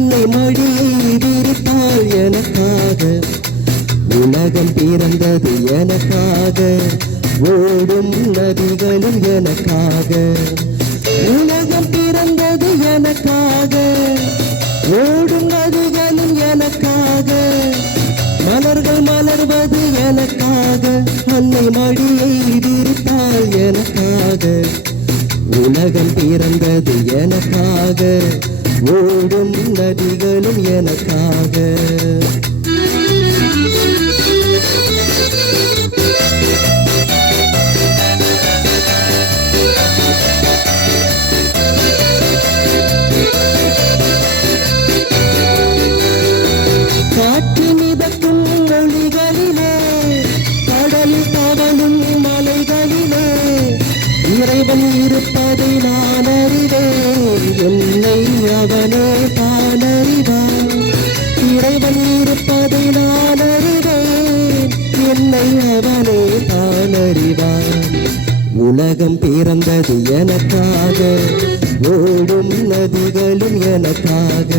அன்னை மடியை விரித்தாள் எனக்காக. உலகம் பிறந்தது எனக்காக, ஓடும் நதிகளும் எனக்காக. உலகம் பிறந்தது எனக்காக, ஓடும் நதிகளும் எனக்காக. மலர்கள் மலர்வது எனக்காக, அன்னை மடியை விரித்தாள் எனக்காக. உலகம் பிறந்தது எனக்காக, ஓடும் நதிகளும் எனக்காக. காற்று மிதக்கும் மொழிகளிலே, கடல் தவழும் மலைகளிலே, இறைவன் இருப்பதை நான் அறிவேன், என்னை அவனே தான் அறிவான். இறைவன் இருப்பதை நான் அறிவேன், என்னை அவனே தான் அறிவான். உலகம் பிறந்தது எனக்காக, ஓடும் நதிகளும் எனக்காக.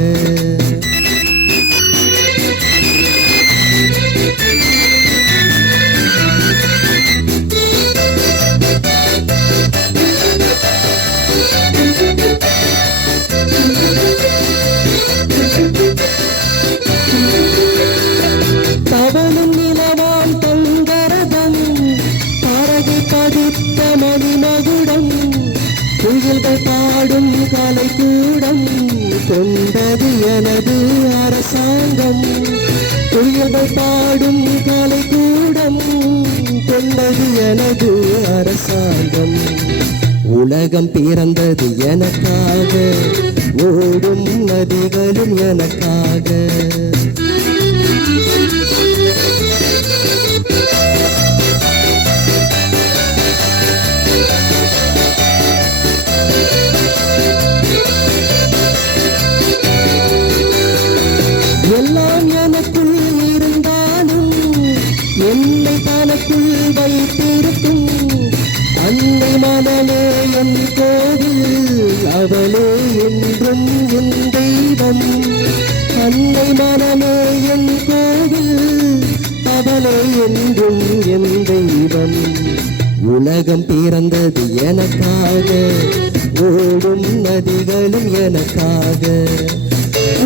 தவளும் நிலவான் தங்கரதம், பறகை பதித்த மணிமகுடம், புயல்கள் பாடும் கலைக்கூடம், கொண்டது எனது அரசாங்கம். புயல்கள் பாடும் கலைக்கூடம், கொண்டது எனது அரசாங்கம். உலகம் பிறந்தது எனக்காக, ஓடும் நதிகளும் எனக்காக. எல்லாம் எனக்குள் இருந்தாலும் என்னை தனக்குள் வைத்திருக்கும் அன்னை மனமே என் கோவில், அவளே என்றும் என் தெய்வம். அன்னை மனமே என் கோவில், அவளே என்றும் என் தெய்வம். உலகம் பிறந்தது எனக்காக, ஓடும் நதிகளும் எனக்காக.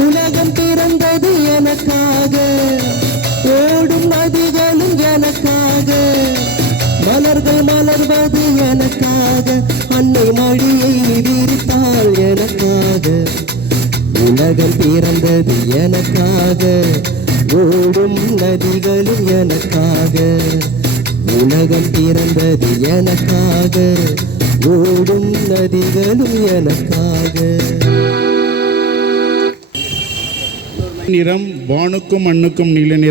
உலகம் பிறந்தது எனக்காக, ஓடும் நதிகளும் எனக்காக. மலர்கள் மலர்வது எனக்காக, அன்னை மடியை விரித்தாள் எனக்காக. உலகம் பிறந்தது எனக்காக, ஓடும் நதிகளும் எனக்காக. உலகம் பிறந்தது எனக்காக, ஓடும் நதிகளும் எனக்காக. நிறம் வானுக்கும் மண்ணுக்கும் நீல நிறம்.